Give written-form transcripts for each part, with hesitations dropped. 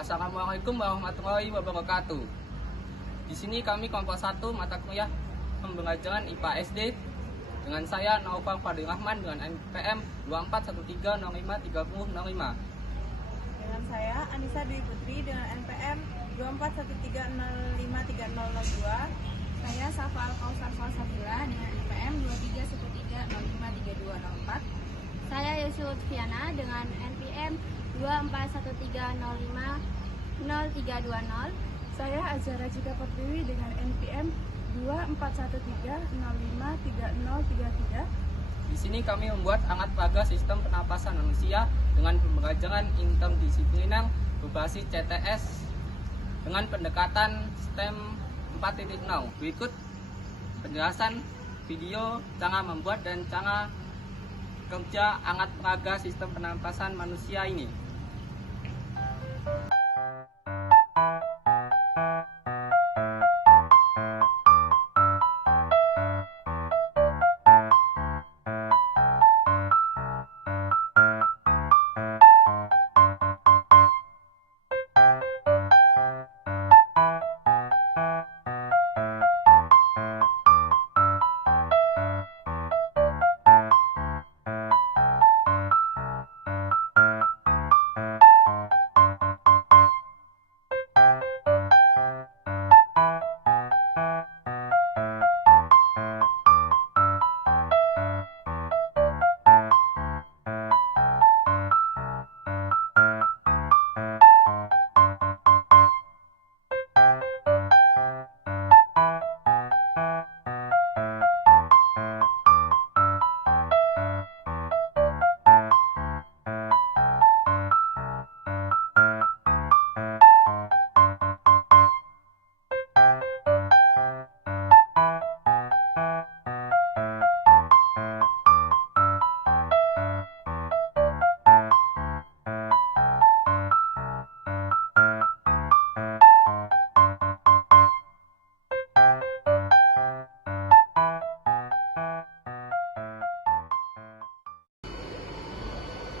Assalamualaikum warahmatullahi wabarakatuh. Di sini kami kelompok 1 mata kuliah pembelajaran IPA SD dengan saya Naufal Fadil Rahman dengan NPM 2413053005. Dengan saya Anissa Dwi Putri dengan NPM 2413053002. Saya Safa Al-Kausar Salsabila dengan NPM 2313053204. Saya Yusuf Lutfiana dengan NPM 2413050320. Saya Azhara Jika Pertiwi dengan NPM 2413053033. Di sini kami membuat alat peraga sistem pernapasan manusia dengan pembelajaran interdisipliner berbasis CTS dengan pendekatan STEM 4.0. Berikut penjelasan video cara membuat dan cara kerja alat peraga sistem pernapasan manusia ini.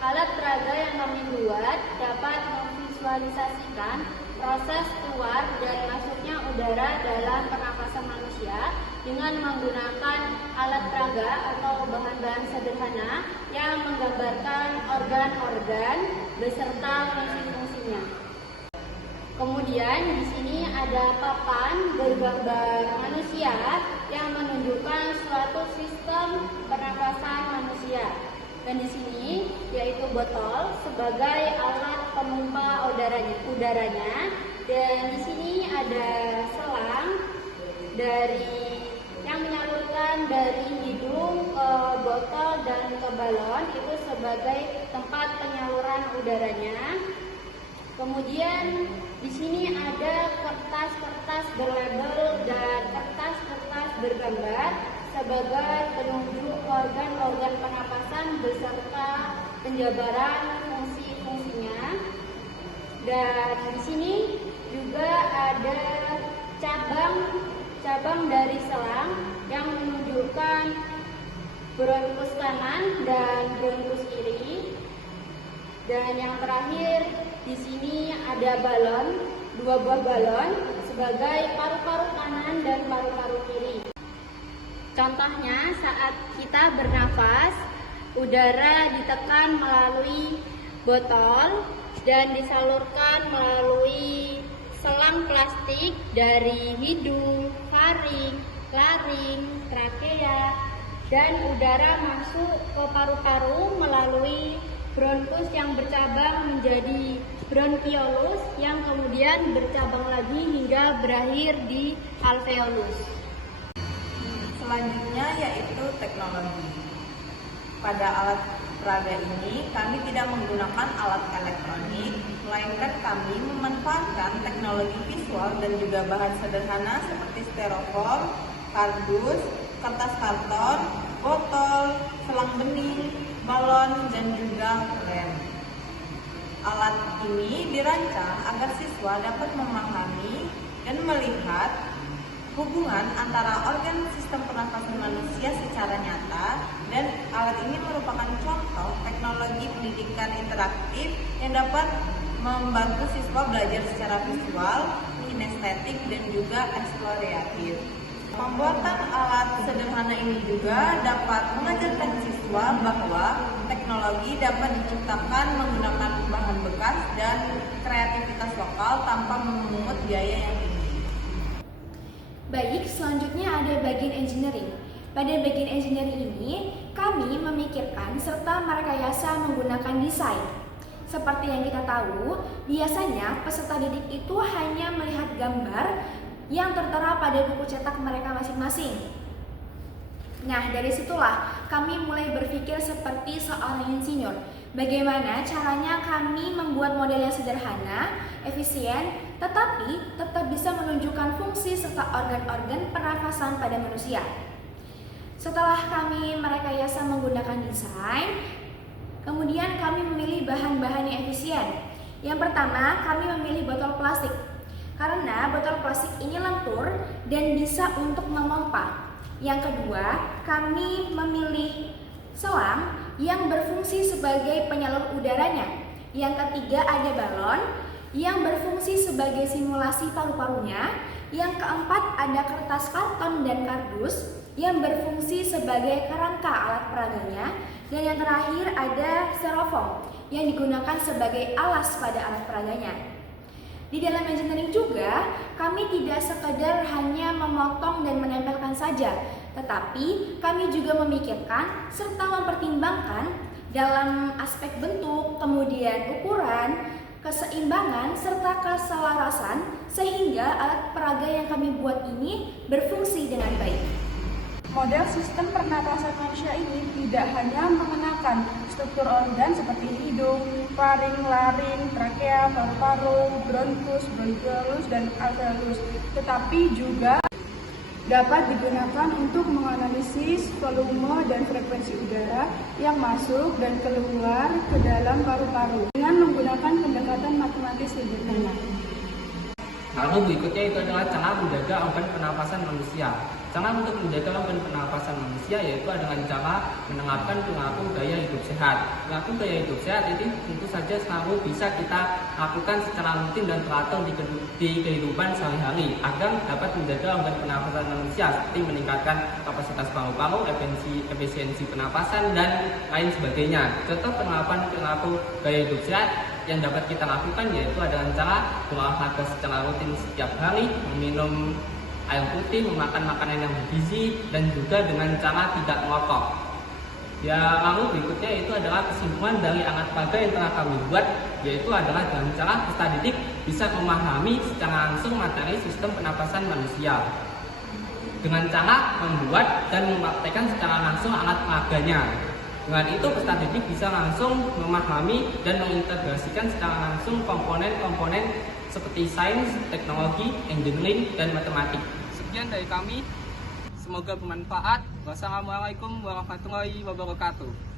Alat peraga yang kami buat dapat memvisualisasikan proses keluar dan masuknya udara dalam pernapasan manusia dengan menggunakan alat peraga atau bahan-bahan sederhana yang menggambarkan organ-organ beserta fungsi-fungsinya. Kemudian di sini ada papan bergambar manusia yang menunjukkan suatu sistem pernapasan manusia. Dan di sini yaitu botol sebagai alat pemompa udaranya. Dan di sini ada selang yang menyalurkan dari hidung ke botol dan ke balon itu sebagai tempat penyaluran udaranya. Kemudian di sini ada kertas-kertas berlabel dan kertas-kertas bergambar sebagai penunjuk organ-organ pernapasan beserta penjabaran fungsi-fungsinya. Dan di sini juga ada cabang dari selang yang menunjukkan bronkus kanan dan bronkus kiri. Dan yang terakhir di sini ada balon, 2 buah balon sebagai paru-paru kanan dan paru-paru kiri. Contohnya saat kita bernafas, udara ditekan melalui botol dan disalurkan melalui selang plastik dari hidung, faring, laring, trakea, dan udara masuk ke paru-paru melalui bronkus yang bercabang menjadi bronkiolus yang kemudian bercabang lagi hingga berakhir di alveolus. Selanjutnya yaitu teknologi. Pada alat peraga ini kami tidak menggunakan alat elektronik, melainkan kami memanfaatkan teknologi visual dan juga bahan sederhana seperti styrofoam, kardus, kertas karton, botol, selang bening, balon, dan juga lem. Alat ini dirancang agar siswa dapat memahami dan melihat hubungan antara organ sistem pernafasan manusia secara nyata, dan alat ini merupakan contoh teknologi pendidikan interaktif yang dapat membantu siswa belajar secara visual, kinestetik, dan juga eksploratif. Pembuatan alat sederhana ini juga dapat mengajarkan siswa bahwa teknologi dapat diciptakan menggunakan bahan bekas dan kreativitas lokal tanpa memungut biaya yang tinggi. Baik, selanjutnya ada bagian engineering. Pada bagian engineering ini, kami memikirkan serta merekayasa menggunakan desain. Seperti yang kita tahu, biasanya peserta didik itu hanya melihat gambar yang tertera pada buku cetak mereka masing-masing. Nah, dari situlah kami mulai berpikir seperti seorang insinyur. Bagaimana caranya kami membuat model yang sederhana, efisien, tetapi tetap bisa menunjukkan fungsi serta organ-organ pernafasan pada manusia. Setelah kami merekayasa menggunakan desain, kemudian kami memilih bahan-bahan yang efisien. Yang pertama, kami memilih botol plastik. Karena botol plastik ini lentur dan bisa untuk memompa. Yang kedua, kami memilih selang yang berfungsi sebagai penyalur udaranya. Yang ketiga, ada balon yang berfungsi sebagai simulasi paru-parunya. Yang keempat, ada kertas karton dan kardus yang berfungsi sebagai kerangka alat peraganya. Dan yang terakhir, ada styrofoam yang digunakan sebagai alas pada alat peraganya. Di dalam engineering juga, kami tidak sekedar hanya memotong dan menempelkan saja, tetapi kami juga memikirkan serta mempertimbangkan dalam aspek bentuk, kemudian ukuran, keseimbangan, serta keselarasan sehingga alat peraga yang kami buat ini berfungsi dengan baik. Model sistem pernapasan manusia ini tidak hanya mengenakan struktur organ seperti hidung, faring, laring, trakea, paru-paru, bronkus, bronkiolus, dan alveolus, tetapi juga dapat digunakan untuk menganalisis volume dan frekuensi udara yang masuk dan keluar ke dalam paru-paru dengan menggunakan pendekatan matematis sederhana. Lalu berikutnya itu adalah cara menjaga organ pernapasan manusia. Cara untuk menjaga organ pernapasan manusia yaitu dengan cara menerapkan perilaku gaya hidup sehat. Perilaku gaya hidup sehat itu tentu saja selalu bisa kita lakukan secara rutin dan teratur di kehidupan sehari-hari agar dapat menjaga organ pernapasan manusia seperti meningkatkan kapasitas paru-paru, efisiensi pernapasan, dan lain sebagainya. Contoh penerapan perilaku gaya hidup sehat yang dapat kita lakukan yaitu dengan cara berolahraga secara rutin setiap hari, meminum air putih, memakan makanan yang bergizi, dan juga dengan cara tidak merokok. Ya, lalu berikutnya itu adalah kesimpulan dari alat peraga yang telah kami buat, yaitu adalah dengan cara peserta didik bisa memahami secara langsung materi sistem pernapasan manusia dengan cara membuat dan mempraktekkan secara langsung alat peraganya. Dengan itu peserta didik bisa langsung memahami dan mengintegrasikan secara langsung komponen-komponen seperti sains, teknologi, engineering, dan matematik. Sekian dari kami, semoga bermanfaat. Wassalamualaikum warahmatullahi wabarakatuh.